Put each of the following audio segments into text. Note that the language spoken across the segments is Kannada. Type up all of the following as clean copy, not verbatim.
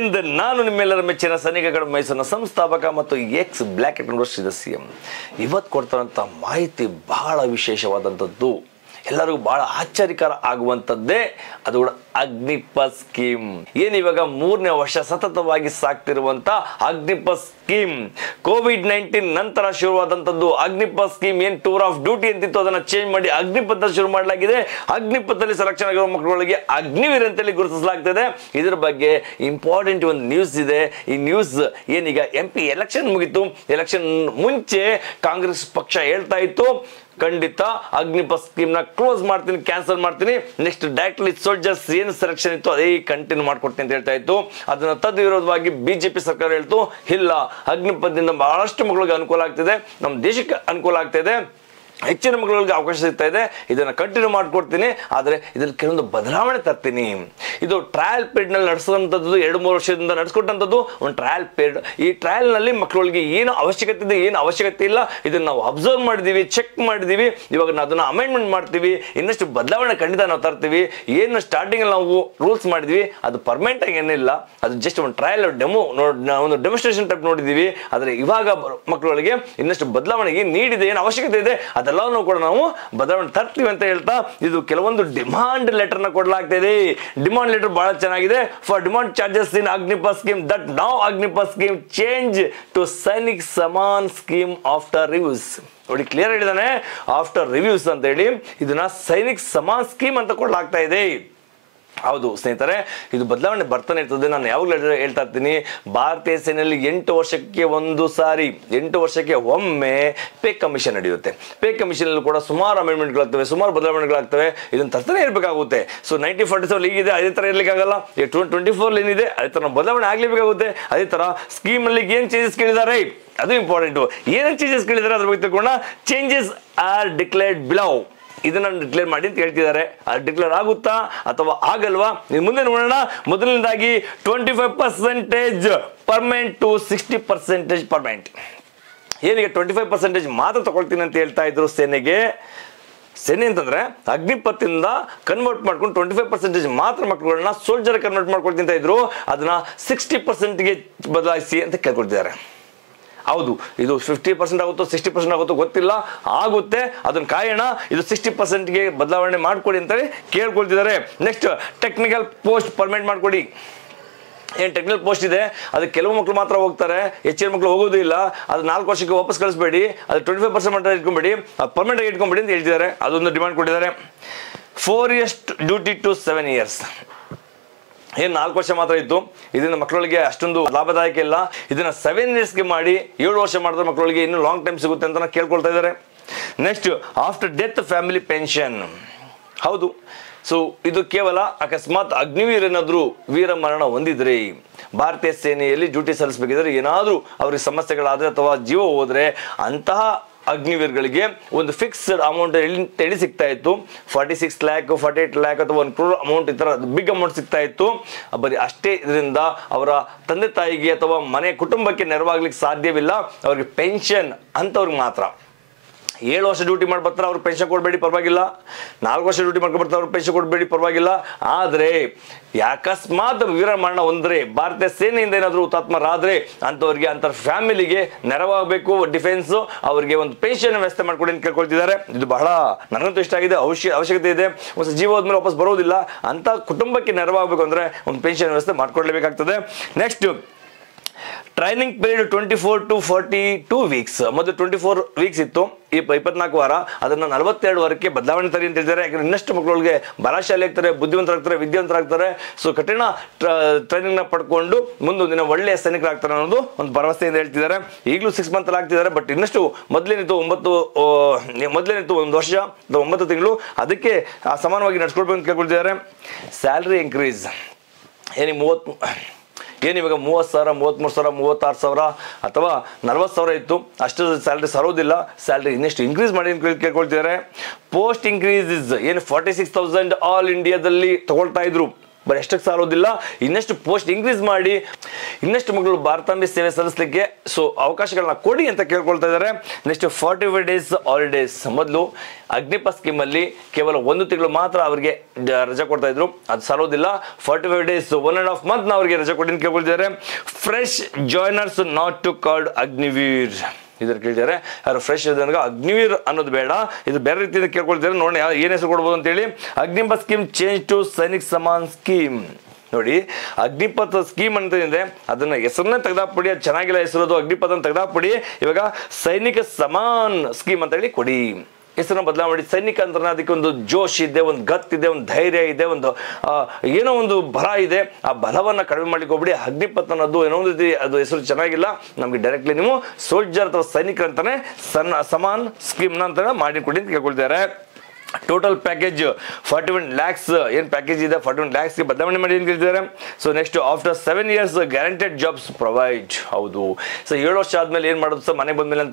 ಎಂದು ನಾನು ನಿಮ್ಮೆಲ್ಲರ ಮೆಚ್ಚಿನ ಸೈನಿಕಗಳ ಮೈಸೂರಿನ ಸಂಸ್ಥಾಪಕ ಮತ್ತು X black and white CM. ಇವತ್ತು ಕೊಡ್ತಾರಂಥ ಮಾಹಿತಿ ಬಹಳ ವಿಶೇಷವಾದಂಥದ್ದು, ಎಲ್ಲರಿಗೂ ಬಹಳ ಆಶ್ಚರ್ಯಕರ ಆಗುವಂಥದ್ದೇ. ಅದು ಕೂಡ ಅಗ್ನಿಪಥ್ ಸ್ಕೀಮ್. ಇವಾಗ 3ನೇ ವರ್ಷ ಸತತವಾಗಿ ಸಾಕ್ತಿರುವಂತ ಅಗ್ನಿಪಥ್ ಸ್ಕೀಮ್ COVID-19 ನಂತರ ಶುರುವಾದಂಥದ್ದು. Agnipath scheme tour of duty ಅಂತಿತ್ತು, ಅದನ್ನ ಚೇಂಜ್ ಮಾಡಿ ಅಗ್ನಿಪಥ ಶುರು ಮಾಡಲಾಗಿದೆ. ಅಗ್ನಿಪಥದಲ್ಲಿ ಸೆಲೆಕ್ಷನ್ ಆಗಿರುವ ಮಕ್ಕಳಿಗೆ ಅಗ್ನಿವೀರ್ ಅಂತೇಳಿ ಗುರುತಿಸಲಾಗ್ತದೆ. ಇದರ ಬಗ್ಗೆ ಇಂಪಾರ್ಟೆಂಟ್ ಒಂದು ನ್ಯೂಸ್ ಇದೆ. ಈ ನ್ಯೂಸ್ ಏನೀಗ MP ಎಲೆಕ್ಷನ್ ಮುಗಿತು. ಎಲೆಕ್ಷನ್ ಮುಂಚೆ ಕಾಂಗ್ರೆಸ್ ಪಕ್ಷ ಹೇಳ್ತಾ ಇತ್ತು, ಖಂಡಿತ ಅಗ್ನಿಪಥ್ ಸ್ಕೀಮ್ ನ ಕ್ಲೋಸ್ ಮಾಡ್ತೀನಿ, ಕ್ಯಾನ್ಸಲ್ ಮಾಡ್ತೀನಿ, ನೆಕ್ಸ್ಟ್ ಡೈರೆಕ್ಟ್ಲಿ ಸೋಲ್ಜರ್ಸ್ ಏನು ಸೆಲೆಕ್ಷನ್ ಇತ್ತು ಅದೇ ಕಂಟಿನ್ಯೂ ಮಾಡ್ಕೊಡ್ತೀನಿ ಅಂತ ಹೇಳ್ತಾ ಇತ್ತು. ಅದನ್ನ ತದ್ವಿರೋಧವಾಗಿ ಬಿಜೆಪಿ ಸರ್ಕಾರ ಹೇಳ್ತು, ಇಲ್ಲ ಅಗ್ನಿಪಥದಿಂದ ಬಹಳಷ್ಟು ಮಕ್ಕಳಿಗೆ ಅನುಕೂಲ ಆಗ್ತಿದೆ, ನಮ್ಮ ದೇಶಕ್ಕೆ ಅನುಕೂಲ ಆಗ್ತಿದೆ, ಹೆಚ್ಚಿನ ಮಕ್ಕಳಿಗೆ ಅವಕಾಶ ಸಿಗ್ತಾ ಇದೆ, ಇದನ್ನ ಕಂಟಿನ್ಯೂ ಮಾಡ್ಕೊಡ್ತೀನಿ, ಆದರೆ ಇದ್ರಲ್ಲಿ ಕೆಲವೊಂದು ಬದಲಾವಣೆ ತರ್ತೀನಿ. ಇದು ಟ್ರಯಲ್ ಪೀರಿಯಡ್ ನಲ್ಲಿ ನಡೆಸುವಂಥದ್ದು, 2-3 ವರ್ಷದಿಂದ ನಡೆಸ್ಕೊಟ್ಟಂಥದ್ದು ಒಂದು ಟ್ರಯಲ್ ಪೀರಿಯಡ್. ಈ ಟ್ರಯಲ್ ನಲ್ಲಿ ಮಕ್ಕಳಿಗೆ ಏನು ಅವಶ್ಯಕತೆ ಇದೆ, ಏನು ಅವಶ್ಯಕತೆ ಇಲ್ಲ, ಇದನ್ನ ನಾವು ಅಬ್ಸರ್ವ್ ಮಾಡಿದೀವಿ, ಚೆಕ್ ಮಾಡಿದೀವಿ. ಇವಾಗ ನಾವು ಅದನ್ನ ಅಮೆಂಡ್ಮೆಂಟ್ ಮಾಡ್ತೀವಿ, ಇನ್ನಷ್ಟು ಬದಲಾವಣೆ ಖಂಡಿತ ನಾವು ತರ್ತೀವಿ. ಏನು ಸ್ಟಾರ್ಟಿಂಗ್ ಅಲ್ಲಿ ನಾವು ರೂಲ್ಸ್ ಮಾಡಿದ್ವಿ ಅದು ಪರ್ಮನೆಂಟ್ ಆಗಿ ಏನಿಲ್ಲ, ಅದು ಜಸ್ಟ್ ಒಂದು ಟ್ರಯಲ್ ಡೆಮೋ, ಒಂದು ಡೆಮೋನ್ಸ್ಟ್ರೇಷನ್ ಟೈಪ್ ನೋಡಿದೀವಿ. ಆದರೆ ಇವಾಗ ಮಕ್ಕಳಿಗೆ ಇನ್ನಷ್ಟು ಬದಲಾವಣೆ ಏನು ನೀಡಿದೆ, ಏನು ಅವಶ್ಯಕತೆ ಇದೆ ಅದೆಲ್ಲವೂ ಕೂಡ ನಾವು ಬದಲಾವಣೆ ತರ್ತೀವಿ ಅಂತ ಹೇಳ್ತಾ ಇದು ಕೆಲವೊಂದು ಡಿಮಾಂಡ್ ಲೆಟರ್ ನ ಕೊಡಲಾಗ್ತಾ ಇದೆ. ಡಿಮಾಂಡ್ ಲೆಟರ್ ಬಹಳ ಚೆನ್ನಾಗಿದೆ. For demand charges in Agnipath scheme that now Agnipath scheme change to Sainik Samman scheme after reviews. ನೋಡಿ, ಕ್ಲಿಯರ್ ಹೇಳಿದಾನೆ, ಆಫ್ಟರ್ ರಿವ್ಯೂಸ್ ಅಂತ ಹೇಳಿ ಇದನ್ನ ಸೈನಿಕ್ ಸಮಾನ್ ಸ್ಕೀಮ್ ಅಂತ ಕೊಡಲಾಗ್ತಾ ಇದೆ. ಹೌದು ಸ್ನೇಹಿತರೆ, ಇದು ಬದಲಾವಣೆ ಬರ್ತಾನೆ ಇರ್ತದೆ. ನಾನು ಯಾವಾಗಲೂ ಹೇಳ್ತಾ ಇರ್ತೀನಿ, ಭಾರತೀಯ ಸೇನೆಯಲ್ಲಿ 8 ವರ್ಷಕ್ಕೆ ಒಂದು ಸಾರಿ, 8 ವರ್ಷಕ್ಕೆ ಒಮ್ಮೆ ಪೇ ಕಮಿಷನ್ ನಡೆಯುತ್ತೆ. ಪೇ ಕಮಿಷನ್ ಕೂಡ ಸುಮಾರು ಅಮೆಂಡ್ಮೆಂಟ್ಗಳಾಗ್ತವೆ, ಸುಮಾರು ಬದಲಾವಣೆಗಳಾಗ್ತವೆ. ಇದನ್ನು ತರ್ತಾನೆ ಇರಬೇಕಾಗುತ್ತೆ. ಸೊ 1947 ಈಗಿದೆ, ಅದೇ ತರ ಇರ್ಲಿಕ್ಕಾಗಲ್ಲ. 2024 ಏನಿದೆ ಅದೇ ತರ ಬದಲಾವಣೆ ಆಗ್ಲೇಬೇಕಾಗುತ್ತೆ. ಅದೇ ತರ ಸ್ಕೀಮ್ ಅಲ್ಲಿ ಏನ್ ಚೇಂಜಸ್ ಕೇಳಿದ್ದಾರೆ ಅದು ಇಂಪಾರ್ಟೆಂಟ್. ಏನೇನು ಚೇಂಜಸ್ ಕೇಳಿದ್ದಾರೆ ಅದ್ರ ಬಗ್ಗೆ ತಿಳ್ಕೊಂಡ. ಚೇಂಜಸ್ ಆರ್ ಡಿಕ್ಲೇರ್ಡ್ ಬಿಲೋ, ಇದನ್ನ ಡಿಕ್ಲೇರ್ ಮಾಡಿ ಅಂತ ಹೇಳ್ತಿದ್ದಾರೆ. ಅದು ಡಿಕ್ಲೇರ್ ಆಗುತ್ತಾ ಅಥವಾ ಆಗಲ್ವಾ ಮುಂದೆ ನೋಡೋಣ. ಮೊದಲನೇದಾಗಿ 25% ಪರ್ಮನೆಂಟ್ ಟು 60% ಪರ್ಮನೆಂಟ್. ಏನೀಗ 25% ಮಾತ್ರ ತಗೊಳ್ತೀನಿ ಅಂತ ಹೇಳ್ತಾ ಇದ್ರು ಸೇನೆಗೆ. ಸೇನೆ ಅಂತಂದ್ರೆ ಅಗ್ನಿಪಥದಿಂದ ಕನ್ವರ್ಟ್ ಮಾಡ್ಕೊಂಡು 25% ಮಾತ್ರ ಮಕ್ಕಳನ್ನ ಸೋಲ್ಜರ್ ಕನ್ವರ್ಟ್ ಮಾಡ್ಕೊಳ್ತೀನಿ ಅಂತ ಇದ್ರು. ಅದನ್ನ 60%ಗೆ ಬದಲಾಯಿಸಿ ಅಂತ ಕೇಳ್ಕೊಳ್ತಿದ್ದಾರೆ. ಹೌದು, ಇದು 50% ಆಗುತ್ತೋ 60% ಆಗುತ್ತೋ ಗೊತ್ತಿಲ್ಲ, ಆಗುತ್ತೆ, ಅದನ್ನ ಕಾಯೋಣ. ಇದು 60%ಗೆ ಬದಲಾವಣೆ ಮಾಡ್ಕೊಡಿ ಅಂತ ಕೇಳ್ಕೊಳ್ತಿದ್ದಾರೆ. ನೆಕ್ಸ್ಟ್ ಟೆಕ್ನಿಕಲ್ ಪೋಸ್ಟ್ ಪರ್ಮನೆಂಟ್ ಮಾಡ್ಕೊಡಿ. ಏನು ಟೆಕ್ನಿಕಲ್ ಪೋಸ್ಟ್ ಇದೆ ಅದು ಕೆಲವು ಮಕ್ಕಳು ಮಾತ್ರ ಹೋಗ್ತಾರೆ, ಹೆಚ್ಚಿನ ಮಕ್ಕಳು ಹೋಗೋದು ಇಲ್ಲ. ಅದು 4 ವರ್ಷಕ್ಕೆ ವಾಪಸ್ ಕಳಿಸ್ಬೇಡಿ, ಅದು 25% ಮಾತ್ರ ಇಟ್ಕೊಂಬೇಡಿ, ಪರ್ಮನೆಂಟ್ ಆಗಿ ಇಟ್ಕೊಂಬೇಡಿ ಅಂತ ಹೇಳ್ತಿದ್ದಾರೆ. ಅದೊಂದು ಡಿಮಾಂಡ್ ಕೊಟ್ಟಿದ್ದಾರೆ. 4 years ಡ್ಯೂಟಿ ಟು 7 years. ಏನು 4 ವರ್ಷ ಮಾತ್ರ ಇತ್ತು, ಇದರಿಂದ ಮಕ್ಕಳಿಗೆ ಅಷ್ಟೊಂದು ಲಾಭದಾಯಕ ಇಲ್ಲ. ಇದನ್ನ 7 yearsಗೆ ಮಾಡಿ 7 ವರ್ಷ ಮಾಡಿದ್ರೆ ಮಕ್ಕಳಿಗೆ ಇನ್ನೂ ಲಾಂಗ್ ಟೈಮ್ ಸಿಗುತ್ತೆ ಅಂತ ಕೇಳ್ಕೊಳ್ತಾ ಇದ್ದಾರೆ. Next after death family pension. ಹೌದು, ಸೊ ಇದು ಕೇವಲ ಅಕಸ್ಮಾತ್ ಅಗ್ನಿವೀರ್ ಏನಾದ್ರು ವೀರ ಮರಣ ಹೊಂದಿದ್ರೆ, ಭಾರತೀಯ ಸೇನೆಯಲ್ಲಿ ಡ್ಯೂಟಿ ಸಲ್ಲಿಸಬೇಕಿದ್ರೆ ಏನಾದರೂ ಅವ್ರಿಗೆ ಸಮಸ್ಯೆಗಳಾದ್ರೆ ಅಥವಾ ಜೀವ ಹೋದ್ರೆ ಅಂತಹ ಅಗ್ನಿವೀರ್ಗಳಿಗೆ ಒಂದು ಫಿಕ್ಸ್ಡ್ ಅಮೌಂಟ್ ಎಲ್ಲಿ ಸಿಗ್ತಾ ಇತ್ತು. 46 lakh 48 lakh ಅಥವಾ 1 crore ಅಮೌಂಟ್, ಈ ತರ ಬಿಗ್ ಅಮೌಂಟ್ ಸಿಗ್ತಾ ಇತ್ತು. ಬರೀ ಅಷ್ಟೇ, ಇದರಿಂದ ಅವರ ತಂದೆ ತಾಯಿಗೆ ಅಥವಾ ಮನೆ ಕುಟುಂಬಕ್ಕೆ ನೆರವಾಗ್ಲಿಕ್ಕೆ ಸಾಧ್ಯವಿಲ್ಲ. ಅವ್ರಿಗೆ ಪೆನ್ಷನ್ ಅಂತವ್ರಿಗೆ ಮಾತ್ರ. 7 ವರ್ಷ ಡ್ಯೂಟಿ ಮಾಡಿ ಬರ್ತಾರೆ, ಅವ್ರಿಗೆ ಪೆನ್ಷನ್ ಕೊಡಬೇಡಿ, ಪರವಾಗಿಲ್ಲ. 4 ವರ್ಷ ಡ್ಯೂಟಿ ಮಾಡ್ಕೊಂಡು ಬರ್ತಾರೆ, ಅವ್ರಿಗೆ ಪೆನ್ಷನ್ ಕೊಡಬೇಡಿ, ಪರವಾಗಿಲ್ಲ. ಆದರೆ ಅಕಸ್ಮಾತ್ ವೀರ ಮರಣ ಹೊಂದ್ರೆ, ಭಾರತೀಯ ಸೇನೆಯಿಂದ ಏನಾದರೂ ಹುತಾತ್ಮರಾದ್ರೆ ಅಂಥವ್ರಿಗೆ, ಅಂಥ ಫ್ಯಾಮಿಲಿಗೆ ನೆರವಾಗಬೇಕು ಡಿಫೆನ್ಸ್, ಅವರಿಗೆ ಒಂದು ಪೆನ್ಷನ್ ವ್ಯವಸ್ಥೆ ಮಾಡ್ಕೊಡಿ ಅಂತ ಕೇಳ್ಕೊಳ್ತಿದ್ದಾರೆ. ಇದು ಬಹಳ ನನಗಂತೂ ಇಷ್ಟ ಆಗಿದೆ. ಅವಶ್ಯಕತೆ ಇದೆ. ಒಂದು ಜೀವ ಹೋದ್ಮೇಲೆ ವಾಪಸ್ ಬರೋದಿಲ್ಲ, ಅಂತ ಕುಟುಂಬಕ್ಕೆ ನೆರವಾಗಬೇಕು ಅಂದ್ರೆ ಒಂದು ಪೆನ್ಷನ್ ವ್ಯವಸ್ಥೆ ಮಾಡ್ಕೊಡ್ಲೇಬೇಕಾಗ್ತದೆ. Next training period 24 to 42 weeks. ಮೊದಲು 24 weeks ಇತ್ತು, ಈ 24 ವಾರ. ಅದನ್ನ 42 ವಾರಕ್ಕೆ ಬದಲಾವಣೆ ತರಿ ಅಂತ ಹೇಳಿದ್ದಾರೆ. ಯಾಕಂದ್ರೆ ಇನ್ನಷ್ಟು ಮಕ್ಕಳಿಗೆ ಬಲಶಾಲಿ ಆಗ್ತಾರೆ, ಬುದ್ಧಿವಂತರಾಗ್ತಾರೆ, ವಿದ್ಯಾವಂತರಾಗ್ತಾರೆ. ಸೊ ಕಠಿಣ ಟ್ರೈನಿಂಗ್ ನ ಪಡ್ಕೊಂಡು ಮುಂದೊಂದು ದಿನ ಒಳ್ಳೆಯ ಸೈನಿಕರಾಗ್ತಾರೆ ಅನ್ನೋದು ಒಂದು ಭರವಸೆಯಿಂದ ಹೇಳ್ತಿದ್ದಾರೆ. ಈಗಲೂ 6 months ಆಗ್ತಿದ್ದಾರೆ, ಬಟ್ ಇನ್ನಷ್ಟು ಮೊದಲೇನಿತ್ತು 1 ವರ್ಷ 9 ತಿಂಗಳು, ಅದಕ್ಕೆ ಸಮಾನವಾಗಿ ನಡ್ಸ್ಕೊಳ್ಬೇಕು ಅಂತ ಕೇಳ್ಕೊಳ್ತಿದ್ದಾರೆ. ಸ್ಯಾಲರಿ ಇನ್ಕ್ರೀಸ್ ಏನಿವಾಗ 30,000 33,000 36,000 ಅಥವಾ 40,000 ಇತ್ತು, ಅಷ್ಟು ಸ್ಯಾಲ್ರಿ ಸರೋದಿಲ್ಲ. ಸ್ಯಾಲ್ರಿ ಇನ್ನೆಷ್ಟು ಇನ್ಕ್ರೀಸ್ ಮಾಡಿ ಕೇಳ್ಕೊಳ್ತಿದ್ದಾರೆ. ಪೋಸ್ಟ್ ಇನ್ಕ್ರೀಸ್ ಏನು 46,000 ಆಲ್ ಇಂಡಿಯಾದಲ್ಲಿ ತಗೊಳ್ತಾ ಇದ್ರು, ಬಟ್ ಎಷ್ಟಕ್ಕೆ ಸಾಲೋದಿಲ್ಲ, ಇನ್ನಷ್ಟು ಪೋಸ್ಟ್ ಇನ್ಕ್ರೀಸ್ ಮಾಡಿ ಇನ್ನಷ್ಟು ಮಕ್ಕಳು ಭಾರತಾಂಬೆ ಸೇವೆ ಸಲ್ಲಿಸಲಿಕ್ಕೆ ಸೊ ಅವಕಾಶಗಳನ್ನ ಕೊಡಿ ಅಂತ ಕೇಳ್ಕೊಳ್ತಾ ಇದ್ದಾರೆ. Next 45 days holidays. ಮೊದಲು ಅಗ್ನಿಪಥ್ ಸ್ಕೀಮ್ ಅಲ್ಲಿ ಕೇವಲ 1 ತಿಂಗಳು ಮಾತ್ರ ಅವರಿಗೆ ರಜೆ ಕೊಡ್ತಾ ಇದ್ರು, ಅದು ಸಾಲೋದಿಲ್ಲ. 45 ಡೇಸ್ 1.5 ಮಂತ್ ಅವರಿಗೆ ರಜೆ ಕೊಡಿ ಅಂತ ಕೇಳ್ಕೊಳ್ತಿದ್ದಾರೆ. Fresh joiners not to called Agniveer ಇದ್ರ ಕೇಳಿದ್ದಾರೆ. ಯಾರು ಫ್ರೆಶ್ ಅಗ್ನಿವೀರ್ ಅನ್ನೋದು ಬೇಡ, ಇದು ಬೇರೆ ರೀತಿಯಿಂದ ಕೇಳ್ಕೊಳ್ತಾರೆ. ನೋಡಿ ಏನ್ ಹೆಸರು ಕೊಡ್ಬೋದು ಅಂತ ಹೇಳಿ. Agnipath scheme change to Sainik Samman scheme. ನೋಡಿ ಅಗ್ನಿಪಥ್ ಸ್ಕೀಮ್ ಅಂತ ಇದೆ, ಅದನ್ನ ಹೆಸರನ್ನ ತೆಗೆದಾಕ್ಬಿಡಿ, ಅದು ಚೆನ್ನಾಗಿಲ್ಲ ಹೆಸರು, ಅದು ಅಗ್ನಿಪಥ್ ಅಂತ ತೆಗೆದಾಕ್ಬಿಡಿ. ಇವಾಗ ಸೈನಿಕ ಸಮಾನ್ ಸ್ಕೀಮ್ ಅಂತ ಹೇಳಿ ಕೊಡಿ. ಹೆಸರನ್ನ ಬದಲಾವಣೆ ಮಾಡಿ. ಸೈನಿಕ ಅಂದ್ರೆ ಅದಕ್ಕೆ ಒಂದು ಜೋಶ್ ಇದೆ, ಒಂದು ಗತ್ ಇದೆ, ಒಂದು ಧೈರ್ಯ ಇದೆ, ಒಂದು ಏನೋ ಒಂದು ಬಲ ಇದೆ. ಆ ಬಲವನ್ನ ಕಡಿಮೆ ಮಾಡ್ಲಿಕ್ಕೆ ಹೋಗ್ಬಿಡಿ. ಅಗ್ನಿಪಥ್ ಅನ್ನೋದು ಏನೋ ಒಂದು ಅದು ಹೆಸರು ಚೆನ್ನಾಗಿಲ್ಲ. ನಮ್ಗೆ ಡೈರೆಕ್ಟ್ಲಿ ನೀವು ಸೋಲ್ಜರ್ ಅಥವಾ ಸೈನಿಕರು ಅಂತಾನೆ ಸಮಾನ್ ಸ್ಕೀಮ್ನ ಅಂತ ಮಾಡಿಕೊಡಿ ಅಂತ ಕೇಳ್ಕೊಳ್ತಾರೆ. ಟೋಟಲ್ ಪ್ಯಾಕೇಜ್ 41 lakhs ಏನು ಪ್ಯಾಕೇಜ್ ಇದೆ 41 lakhsಗೆ ಬದಲಾವಣೆ ಮಾಡಿ ಅಂತ ಹೇಳ್ತಿದ್ದಾರೆ. So next after 7 years guaranteed jobs provide. ಹೌದು, ಸೊ 7 ವರ್ಷ ಆದ್ಮೇಲೆ ಏನ್ ಮಾಡೋದು ಸರ್, ಮನೆಗೆ ಬಂದ್ಮೇಲೆ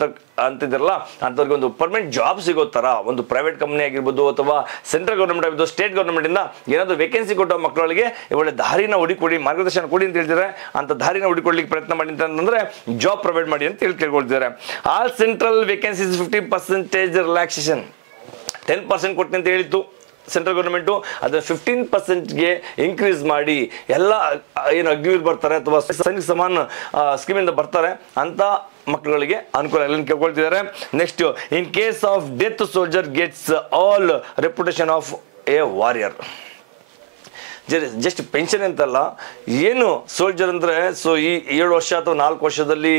ಅಂತಿದ್ದಾರಲ್ಲ ಅಂಥವ್ರಿಗೆ ಒಂದು ಪರ್ಮನೆಂಟ್ ಜಾಬ್ ಸಿಗೋ ತರ ಒಂದು ಪ್ರೈವೇಟ್ ಕಂಪ್ನಿ ಆಗಿರ್ಬೋದು ಅಥವಾ ಸೆಂಟ್ರಲ್ ಗೌರ್ಮೆಂಟ್ ಆಗಿರ್ಬೋದು, ಸ್ಟೇಟ್ ಗೌರ್ಮೆಂಟ್ ಇಂದ ಏನಾದ್ರು ವೇಕೆನ್ಸಿ ಕೊಟ್ಟ ಮಕ್ಕಳಿಗೆ ಒಳ್ಳೆ ದಾರಿನ ಹುಡುಕೊಡಿ, ಮಾರ್ಗದರ್ಶನ ಕೊಡಿ ಅಂತ ಹೇಳ್ತಾರೆ. ಅಂತ ದಾರಿನ ಹುಡುಕೊಡ್ಲಿಕ್ಕೆ ಪ್ರಯತ್ನ ಮಾಡಿ ಅಂತಂದ್ರೆ ಜಾಬ್ ಪ್ರೊವೈಡ್ ಮಾಡಿ ಅಂತ ಕೇಳ್ಕೊಳ್ತಿದ್ದಾರೆ. All central vacancies 50% relaxation. 10% ಕೊಡ್ತೀನಿ ಅಂತ ಹೇಳಿತ್ತು ಸೆಂಟ್ರಲ್ ಗೌರ್ಮೆಂಟು, ಅದನ್ನ 15%ಗೆ ಇನ್ಕ್ರೀಸ್ ಮಾಡಿ ಎಲ್ಲ ಏನು ಅಗ್ನಿವೀರ್ ಬರ್ತಾರೆ ಅಥವಾ ಸೈನಿಕ ಸಮಾನ್ ಸ್ಕೀಮಿಂದ ಬರ್ತಾರೆ ಅಂತ ಮಕ್ಕಳಿಗೆ ಅನುಕೂಲ ಎಲ್ಲ ಕೇಳ್ಕೊಳ್ತಿದ್ದಾರೆ. Next in case of death soldier gets all reputation of a warrior. Just pension ಅಂತಲ್ಲ, ಏನು ಸೋಲ್ಜರ್ ಅಂದ್ರೆ ಸೊ ಈ 7 ವರ್ಷ ಅಥವಾ 4 ವರ್ಷದಲ್ಲಿ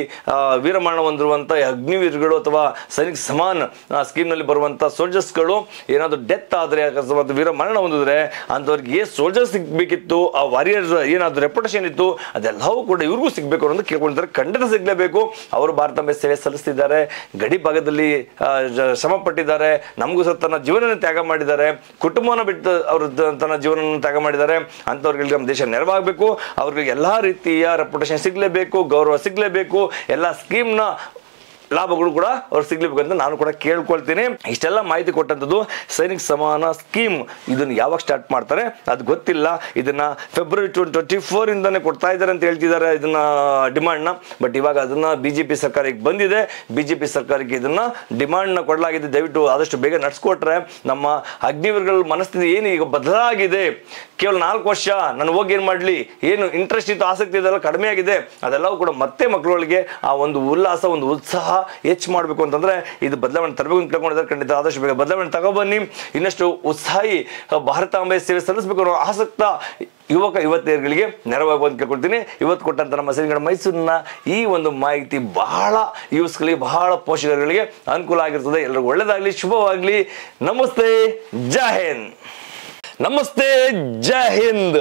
ವೀರಮರಣ ಹೊಂದಿರುವಂತ ಅಗ್ನಿವೀರ್ಗಳು ಅಥವಾ ಸೈನಿಕ ಸಮಾನ್ ಸ್ಕೀಮ್ನಲ್ಲಿ ಬರುವಂತ ಸೋಲ್ಜರ್ಸ್ಗಳು ಏನಾದ್ರು ಡೆತ್ ಆದ್ರೆ ಅಕಸ್ಮಾತ್ ವೀರಮರಣ ಹೊಂದಿದ್ರೆ ಅಂಥವ್ರಿಗೆ ಸೋಲ್ಜರ್ ಸಿಗ್ಬೇಕಿತ್ತು, ಆ ವಾರಿಯರ್ಸ್ ಏನಾದ್ರು ರೆಪ್ಯುಟೇಷನ್ ಇತ್ತು ಅದೆಲ್ಲವೂ ಕೂಡ ಇವ್ರಿಗೂ ಸಿಗ್ಬೇಕು ಅನ್ನೋದು ಕೇಳ್ಕೊಂಡಿದ್ದಾರೆ. ಖಂಡಿತ ಸಿಗ್ಲೇಬೇಕು. ಅವರು ಭಾರತಾಂಬೆ ಸೇವೆ ಸಲ್ಲಿಸ್ತಿದ್ದಾರೆ, ಗಡಿ ಭಾಗದಲ್ಲಿ ಶ್ರಮ ಪಟ್ಟಿದ್ದಾರೆ, ನಮಗೂ ಸಹ ತನ್ನ ಜೀವನ ತ್ಯಾಗ ಮಾಡಿದ್ದಾರೆ, ಕುಟುಂಬನ ಬಿಟ್ಟು ಅವರು ತನ್ನ ಜೀವನ ತ್ಯಾಗ ಮಾಡಿದ್ದಾರೆ. ಅಂತವ್ರಿಗೆ ನಮ್ಮ ದೇಶ ನೆರವಾಗಬೇಕು, ಅವ್ರಿಗೆ ಎಲ್ಲಾ ರೀತಿಯ ರೆಪ್ಯುಟೇಷನ್ ಸಿಗ್ಲೇಬೇಕು, ಗೌರವ ಸಿಗ್ಲೇಬೇಕು, ಎಲ್ಲ ಸ್ಕೀಮ್ನ ಲಾಭಗಳು ಕೂಡ ಅವ್ರು ಸಿಗ್ಲೇಬೇಕು ಅಂತ ನಾನು ಕೂಡ ಕೇಳ್ಕೊಳ್ತೀನಿ. ಇಷ್ಟೆಲ್ಲ ಮಾಹಿತಿ ಕೊಟ್ಟಂಥದ್ದು ಸೈನಿಕ ಸಮಾನ ಸ್ಕೀಮ್. ಇದನ್ನ ಯಾವಾಗ ಸ್ಟಾರ್ಟ್ ಮಾಡ್ತಾರೆ ಅದು ಗೊತ್ತಿಲ್ಲ. ಇದನ್ನ ಫೆಬ್ರವರಿ 2024 ಇಂದಾನೆ ಕೊಡ್ತಾ ಇದ್ದಾರೆ ಅಂತ ಹೇಳ್ತಿದ್ದಾರೆ ಇದನ್ನ ಡಿಮಾಂಡ್ನ. ಬಟ್ ಇವಾಗ ಅದನ್ನ ಬಿಜೆಪಿ ಸರ್ಕಾರಕ್ಕೆ ಬಂದಿದೆ. ಬಿಜೆಪಿ ಸರ್ಕಾರಕ್ಕೆ ಇದನ್ನ ಡಿಮಾಂಡ್ನ ಕೊಡಲಾಗಿದೆ. ದಯವಿಟ್ಟು ಆದಷ್ಟು ಬೇಗ ನಡ್ಸ್ಕೊಟ್ರೆ ನಮ್ಮ ಅಗ್ನಿವೀರ್ಗಳ ಮನಸ್ಥಿತಿ ಏನು ಈಗ ಬದಲಾಗಿದೆ. ಕೇವಲ 4 ವರ್ಷ ನಾನು ಹೋಗಿ ಏನ್ ಮಾಡ್ಲಿ, ಏನು ಇಂಟ್ರೆಸ್ಟ್ ಇತ್ತು, ಆಸಕ್ತಿ ಇದೆಲ್ಲ ಕಡಿಮೆ ಆಗಿದೆ. ಅದೆಲ್ಲವೂ ಕೂಡ ಮತ್ತೆ ಮಕ್ಕಳುಗಳಿಗೆ ಆ ಒಂದು ಉಲ್ಲಾಸ, ಒಂದು ಉತ್ಸಾಹ ಹೆಚ್ಚು ಮಾಡಬೇಕು ಅಂತಂದ್ರೆ ಇದು ಬದಲಾವಣೆ ತರಬೇಕು ಅಂತ ಕೇಳ್ಕೊಂಡಿದ್ದಾರೆ. ಖಂಡಿತ ಆದಷ್ಟು ಬೇಗ ಬದಲಾವಣೆ ತಗೊಬನ್ನಿ. ಇನ್ನಷ್ಟು ಉತ್ಸಾಹಿ ಭಾರತಾಂಬೆ ಸೇವೆ ಸಲ್ಲಿಸಬೇಕು ಅನ್ನೋ ಆಸಕ್ತ ಯುವಕ ಯುವತಿಯರಿಗೆ ನೆರವಾಗುವಂತ ಕೇಳ್ಕೊಳ್ತೀನಿ. ಇವತ್ತು ಕೊಟ್ಟಂತ ನಮ್ಮ ಸಿರಿಗಡ ಮೈಸೂರಿನ ಈ ಒಂದು ಮಾಹಿತಿ ಬಹಳ ಯೂಸ್ಗಳಿಗೆ, ಬಹಳ ಪೋಷಕರಿಗೆ ಅನುಕೂಲ ಆಗಿರ್ತದೆ. ಎಲ್ಲರಿಗೂ ಒಳ್ಳೇದಾಗ್ಲಿ, ಶುಭವಾಗ್ಲಿ. ನಮಸ್ತೆ, ಜೈ ಹಿಂದ್. ನಮಸ್ತೆ, ಜೈ ಹಿಂದ್.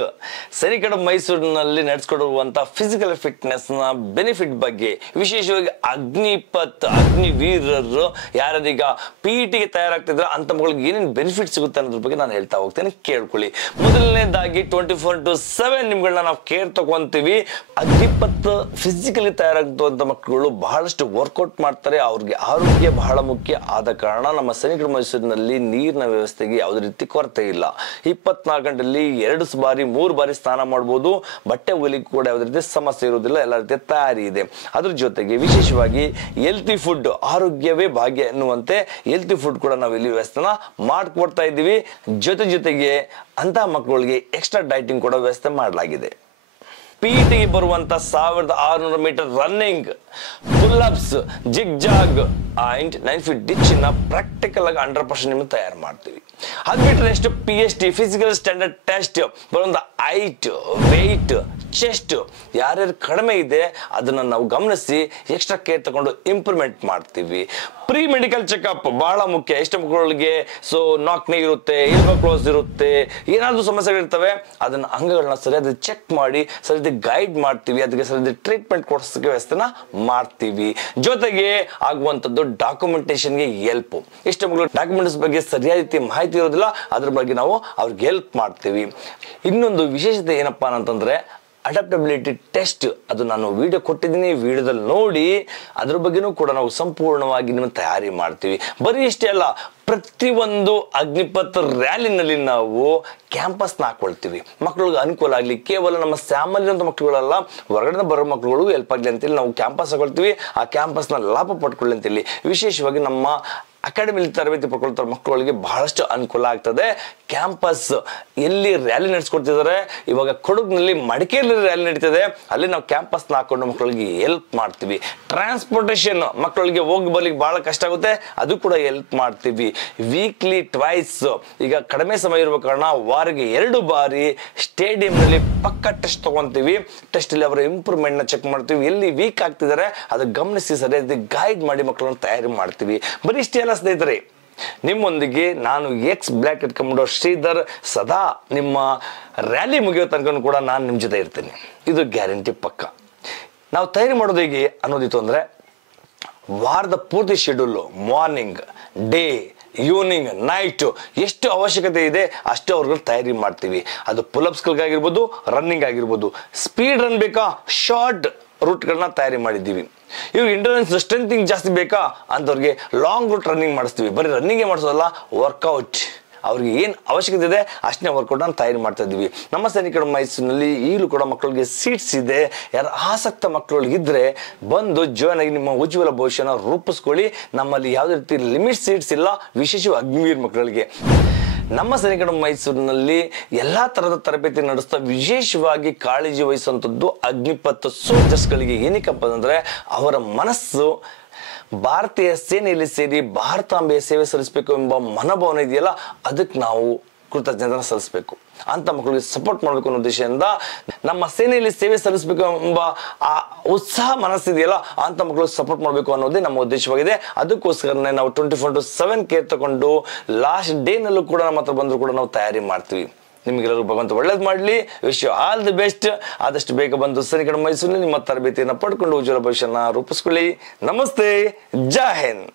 ಸರಿಕಡ ಮೈಸೂರಿನಲ್ಲಿ ನಡೆಸ್ಕೊಡುವಂತ ಫಿಸಿಕಲ್ ಫಿಟ್ನೆಸ್ ನ ಬೆನಿಫಿಟ್ ಬಗ್ಗೆ, ವಿಶೇಷವಾಗಿ ಅಗ್ನಿಪಥ್ ಅಗ್ನಿವೀರರು ಯಾರೀಗ PETಗೆ ತಯಾರಾಗ್ತಿದ್ರೆ ಅಂತ ಮಕ್ಕಳಿಗೆ ಏನೇನು ಬೆನಿಫಿಟ್ ಸಿಗುತ್ತೆ ಅನ್ನೋದ್ರ ಬಗ್ಗೆ ನಾನು ಹೇಳ್ತಾ ಹೋಗ್ತೇನೆ, ಕೇಳ್ಕೊಳ್ಳಿ. ಮೊದಲನೇದಾಗಿ 24/7 ನಿಮ್ಗಳನ್ನ ನಾವು ಕೇರ್ ತಗೊಂತೀವಿ. ಅಗ್ನಿಪಥ್ ಫಿಸಿಕಲಿ ತಯಾರಾಗುವಂತ ಮಕ್ಕಳು ಬಹಳಷ್ಟು ವರ್ಕೌಟ್ ಮಾಡ್ತಾರೆ, ಅವ್ರಿಗೆ ಆರೋಗ್ಯ ಬಹಳ ಮುಖ್ಯ. ಆದ ಕಾರಣ ನಮ್ಮ ಸೈನಿಕರ ಮೈಸೂರಿನಲ್ಲಿ ನೀರಿನ ವ್ಯವಸ್ಥೆಗೆ ಯಾವುದೇ ರೀತಿ ಕೊರತೆ ಇಲ್ಲ. 24 ಗಂಟೆಯಲ್ಲಿ 2 ಬಾರಿ 3 ಬಾರಿ ಸ್ನಾನ ಮಾಡಬಹುದು. ಬಟ್ಟೆ ಒಗಿಲಿಕ್ಕೆ ಕೂಡ ಯಾವುದೇ ರೀತಿ ಸಮಸ್ಯೆ ಇರುವುದಿಲ್ಲ, ಎಲ್ಲ ರೀತಿಯ ತಯಾರಿ ಇದೆ. ಅದ್ರ ಜೊತೆಗೆ ವಿಶೇಷವಾಗಿ ಹೆಲ್ತಿ ಫುಡ್, ಆರೋಗ್ಯವೇ ಭಾಗ್ಯ ಎನ್ನುವಂತೆ ಹೆಲ್ತಿ ಫುಡ್ ಕೂಡ ನಾವು ಇಲ್ಲಿ ವ್ಯವಸ್ಥೆನ ಮಾಡ್ಕೊಡ್ತಾ ಇದ್ದೀವಿ. ಜೊತೆಗೆ ಅಂತ ಮಕ್ಕಳಿಗೆ ಎಕ್ಸ್ಟ್ರಾ ಡೈಟಿಂಗ್ ಕೂಡ ವ್ಯವಸ್ಥೆ ಮಾಡಲಾಗಿದೆ. PETಗೆ ಬರುವಂತ 1600 metre running, pull ups, zig zag and 9 feet ditch ನ ಪ್ರಾಕ್ಟಿಕಲ್ ಆಗಿ 100% ನಿಮಗೆ ತಯಾರು ಮಾಡ್ತೀವಿ. ಅದ್ ಬಿಟ್ರೆ next PST physical standard test ಬರುವಂತ ಹೈಟ್, ವೆಯ್ಟ್, ಚೆಸ್ಟ್ ಯಾರ್ಯಾರು ಕಡಿಮೆ ಇದೆ ಅದನ್ನ ನಾವು ಗಮನಿಸಿ ಎಕ್ಸ್ಟ್ರಾ ಕೇರ್ ತಗೊಂಡು ಇಂಪ್ರೂವ್ಮೆಂಟ್ ಮಾಡ್ತೀವಿ. ಪ್ರೀ ಮೆಡಿಕಲ್ ಚೆಕ್ಅಪ್ ಬಹಳ ಮುಖ್ಯ. ಎಷ್ಟು ಮಕ್ಕಳಿಗೆ ಸೊ ನಾಕ್ ನೀ ಇರುತ್ತೆ, ಎಲ್ಬೋ ಕ್ಲೋಸ್ ಇರುತ್ತೆ, ಏನಾದ್ರು ಸಮಸ್ಯೆಗಳಿರ್ತವೆ, ಅದನ್ನ ಅಂಗಗಳನ್ನ ಸರಿಯಾದ ಚೆಕ್ ಮಾಡಿ ಸರಿಯಾದ ಗೈಡ್ ಮಾಡ್ತೀವಿ, ಅದಕ್ಕೆ ಸರಿಯಾದ ಟ್ರೀಟ್ಮೆಂಟ್ ಕೊಡಿಸೋಕೆ ವ್ಯವಸ್ಥೆನ ಮಾಡ್ತೀವಿ. ಜೊತೆಗೆ ಆಗುವಂತದ್ದು ಡಾಕ್ಯುಮೆಂಟೇಶನ್ಗೆ ಹೆಲ್ಪ್. ಎಷ್ಟು ಮಕ್ಕಳು ಡಾಕ್ಯುಮೆಂಟ್ಸ್ ಬಗ್ಗೆ ಸರಿಯಾದ ರೀತಿ ಮಾಹಿತಿ ಇರೋದಿಲ್ಲ, ಅದ್ರ ಬಗ್ಗೆ ನಾವು ಅವ್ರಿಗೆ ಹೆಲ್ಪ್ ಮಾಡ್ತೀವಿ. ಇನ್ನೊಂದು ವಿಶೇಷತೆ ಏನಪ್ಪಾ ಅಂತಂದ್ರೆ ಅಡಾಪ್ಟಬಿಲಿಟಿ ಟೆಸ್ಟ್. ಅದು ನಾನು ವಿಡಿಯೋ ಕೊಟ್ಟಿದ್ದೀನಿ, ವಿಡಿಯೋದಲ್ಲಿ ನೋಡಿ ಅದ್ರ ಬಗ್ಗೆನೂ ಕೂಡ ನಾವು ಸಂಪೂರ್ಣವಾಗಿ ನಿಮ್ಮ ತಯಾರಿ ಮಾಡ್ತೀವಿ. ಬರೀ ಇಷ್ಟೇ ಅಲ್ಲ, ಪ್ರತಿಯೊಂದು ಅಗ್ನಿಪಥ ರ್ಯಾಲಿನಲ್ಲಿ ನಾವು ಕ್ಯಾಂಪಸ್ನ ಹಾಕೊಳ್ತೀವಿ, ಮಕ್ಕಳಿಗೆ ಅನುಕೂಲ ಆಗಲಿ. ಕೇವಲ ನಮ್ಮ ಫ್ಯಾಮಿಲಿ ಅಂತ ಮಕ್ಕಳುಗಳಲ್ಲ, ಹೊರಗಡೆ ಬರೋ ಮಕ್ಕಳುಗಳಿಗೂ ಹೆಲ್ಪ್ ಆಗಲಿ ಅಂತೇಳಿ ನಾವು ಕ್ಯಾಂಪಸ್ ಹಾಕೊಳ್ತೀವಿ. ಆ ಕ್ಯಾಂಪಸ್ನ ಲಾಭ ಪಡ್ಕೊಳ್ಳಿ ಅಂತೇಳಿ ವಿಶೇಷವಾಗಿ ನಮ್ಮ ಅಕಾಡೆಮಿಲಿ ತರಬೇತಿ ಪಡ್ಕೊಳ್ತಾರೆ ಮಕ್ಕಳುಗಳಿಗೆ ಬಹಳಷ್ಟು ಅನುಕೂಲ ಆಗ್ತದೆ. ಕ್ಯಾಂಪಸ್ ಎಲ್ಲಿ ರ್ಯಾಲಿ ನಡೆಸ್ಕೊಡ್ತಿದ್ದಾರೆ, ಇವಾಗ ಕೊಡಗಿನಲ್ಲಿ ಮಡಿಕೇರಿಯಲ್ಲಿ ರ್ಯಾಲಿ ನಡೀತಿದೆ, ಅಲ್ಲಿ ನಾವು ಕ್ಯಾಂಪಸ್ನ ಹಾಕೊಂಡು ಮಕ್ಕಳಿಗೆ ಹೆಲ್ಪ್ ಮಾಡ್ತೀವಿ. ಟ್ರಾನ್ಸ್ಪೋರ್ಟೇಷನ್ ಮಕ್ಕಳಿಗೆ ಹೋಗಿ ಬರ್ಲಿಕ್ಕೆ ಬಹಳ ಕಷ್ಟ ಆಗುತ್ತೆ, ಅದು ಕೂಡ ಹೆಲ್ಪ್ ಮಾಡ್ತೀವಿ. ವೀಕ್ಲಿ ಟ್ವೈಸ್, ಈಗ ಕಡಿಮೆ ಸಮಯ ಇರುವ ಕಾರಣ ವಾರಿಗೆ 2 ಬಾರಿ ಸ್ಟೇಡಿಯಂನಲ್ಲಿ ಪಕ್ಕ ಟೆಸ್ಟ್ ತಗೊಂತೀವಿ. ಟೆಸ್ಟ್ ಅಲ್ಲಿ ಅವರ ಇಂಪ್ರೂವ್ಮೆಂಟ್ ನ ಚೆಕ್ ಮಾಡ್ತೀವಿ, ಎಲ್ಲಿ ವೀಕ್ ಆಗ್ತಿದ್ದಾರೆ ಅದು ಗಮನಿಸಿ ಸರಿಯಾಗಿ ಗೈಡ್ ಮಾಡಿ ಮಕ್ಕಳನ್ನು ತಯಾರಿ ಮಾಡ್ತೀವಿ. ಬರೀ ಇಷ್ಟೇ ಅಲ್ಲ ಸ್ನೇಹಿತರೆ, ನಿಮ್ಮೊಂದಿಗೆ ನಾನು ಎಕ್ಸ್ ಬ್ಲ್ಯಾಕ್ ಕಮಾಂಡೋ ಶ್ರೀಧರ್ ಸದಾ ನಿಮ್ಮ ರ್ಯಾಲಿ ಮುಗಿಯೋ ತನಕ ಕೂಡ ನಾನು ನಿಮ್ಮ ಜೊತೆ ಇರ್ತೀನಿ, ಇದು ಗ್ಯಾರಂಟಿ ಪಕ್ಕ. ನಾವು ತಯಾರಿ ಮಾಡೋದು ಹೇಗೆ ಅನ್ನೋದಿತ್ತು ಅಂದ್ರೆ, ವಾರದ ಪೂರ್ತಿ schedule, morning, day, evening, night ಎಷ್ಟು ಅವಶ್ಯಕತೆ ಇದೆ ಅಷ್ಟು ಅವ್ರಿಗೆ ತಯಾರಿ ಮಾಡ್ತೀವಿ. ಅದು ಪುಲ್ಅಪ್ಸ್ಗಳಿಗಾಗಿರ್ಬೋದು, ರನ್ನಿಂಗ್ ಆಗಿರ್ಬೋದು. ಸ್ಪೀಡ್ ರನ್ ಬೇಕಾ, ಶಾರ್ಟ್ ರೂಟ್ಗಳನ್ನ ತಯಾರಿ ಮಾಡಿದ್ದೀವಿ. ಇವ್ರಿಗೆ ಇಂಟರ್ನೆನ್ಸ್ ಸ್ಟ್ರೆಂಥಿಂಗ್ ಜಾಸ್ತಿ ಬೇಕಾ ಅಂತವ್ರಿಗೆ ಲಾಂಗ್ ರೂಟ್ ರನ್ನಿಂಗ್ ಮಾಡಿಸ್ತೀವಿ. ಬರೀ ರನ್ನಿಂಗ್ ಮಾಡಿಸೋದಲ್ಲ, ವರ್ಕೌಟ್ ಅವ್ರಿಗೆ ಏನು ಅವಶ್ಯಕತೆ ಇದೆ ಅಷ್ಟೇ ವರ್ಕೌಟ್ ಅನ್ನು ತಯಾರಿ ಮಾಡ್ತಾ ಇದ್ದೀವಿ. ನಮ್ಮ ಸೈನಿಕರ ಮೈಸೂರಿನಲ್ಲಿ ಈಗಲೂ ಕೂಡ ಮಕ್ಕಳಿಗೆ ಸೀಟ್ಸ್ ಇದೆ. ಯಾರು ಆಸಕ್ತ ಮಕ್ಕಳಿಗಿದ್ರೆ ಬಂದು ಜಾಯ್ನ್ ಆಗಿ ನಿಮ್ಮ ಉಜ್ವಲ ಭವಿಷ್ಯನ ರೂಪಿಸ್ಕೊಳ್ಳಿ. ನಮ್ಮಲ್ಲಿ ಯಾವುದೇ ರೀತಿ ಲಿಮಿಟ್ ಸೀಟ್ಸ್ ಇಲ್ಲ, ವಿಶೇಷವಾಗಿ ಅಗ್ನಿವೀರ್ ಮಕ್ಕಳಿಗೆ. ನಮ್ಮ ಸೈನಿಕರ ಮೈಸೂರಿನಲ್ಲಿ ಎಲ್ಲಾ ತರಹದ ತರಬೇತಿ ನಡೆಸ್ತಾ ವಿಶೇಷವಾಗಿ ಕಾಳಜಿ ವಹಿಸುವಂಥದ್ದು ಅಗ್ನಿಪಥ ಸೋಲ್ಜರ್ಸ್ಗಳಿಗೆ. ಏನಕ್ಕಪ್ಪ ಅಂದ್ರೆ ಅವರ ಮನಸ್ಸು ಭಾರತೀಯ ಸೇನೆಯಲ್ಲಿ ಸೇರಿ ಭಾರತಾಂಬೆಯ ಸೇವೆ ಸಲ್ಲಿಸಬೇಕು ಎಂಬ ಮನೋಭಾವನೆ ಇದೆಯಲ್ಲ, ಅದಕ್ಕೆ ನಾವು ಕೃತಜ್ಞತೆ ಸಲ್ಲಿಸಬೇಕು. ಅಂತ ಮಕ್ಕಳಿಗೆ ಸಪೋರ್ಟ್ ಮಾಡಬೇಕು ಅನ್ನೋ ಉದ್ದೇಶದಿಂದ ನಮ್ಮ ಸೇನೆಯಲ್ಲಿ ಸೇವೆ ಸಲ್ಲಿಸಬೇಕು ಎಂಬ ಆ ಉತ್ಸಾಹ ಮನಸ್ಸಿದೆಯಲ್ಲ, ಅಂತ ಮಕ್ಕಳಿಗೆ ಸಪೋರ್ಟ್ ಮಾಡಬೇಕು ಅನ್ನೋದೇ ನಮ್ಮ ಉದ್ದೇಶವಾಗಿದೆ. ಅದಕ್ಕೋಸ್ಕರನೇ ನಾವು 24/7 ಕೇರ್ ತಗೊಂಡು ಲಾಸ್ಟ್ ಡೇನಲ್ಲೂ ಕೂಡ ನಮ್ಮ ಹತ್ರ ಬಂದರೂ ಕೂಡ ನಾವು ತಯಾರಿ ಮಾಡ್ತೀವಿ. ನಿಮಗೆಲ್ಲರೂ ಭಗವಂತ ಒಳ್ಳೇದು ಮಾಡಲಿ. Wish you all the best. ಆದಷ್ಟು ಬೇಗ ಬಂದು ಸೈನಿಕರ ಮೈಸೂರಿನಲ್ಲಿ ನಿಮ್ಮ ತರಬೇತಿಯನ್ನು ಪಡ್ಕೊಂಡು ಉಜ್ವಲ ಭವಿಷ್ಯನ ರೂಪಿಸ್ಕೊಳ್ಳಿ. ನಮಸ್ತೆ, ಜೈ ಹಿಂದ್.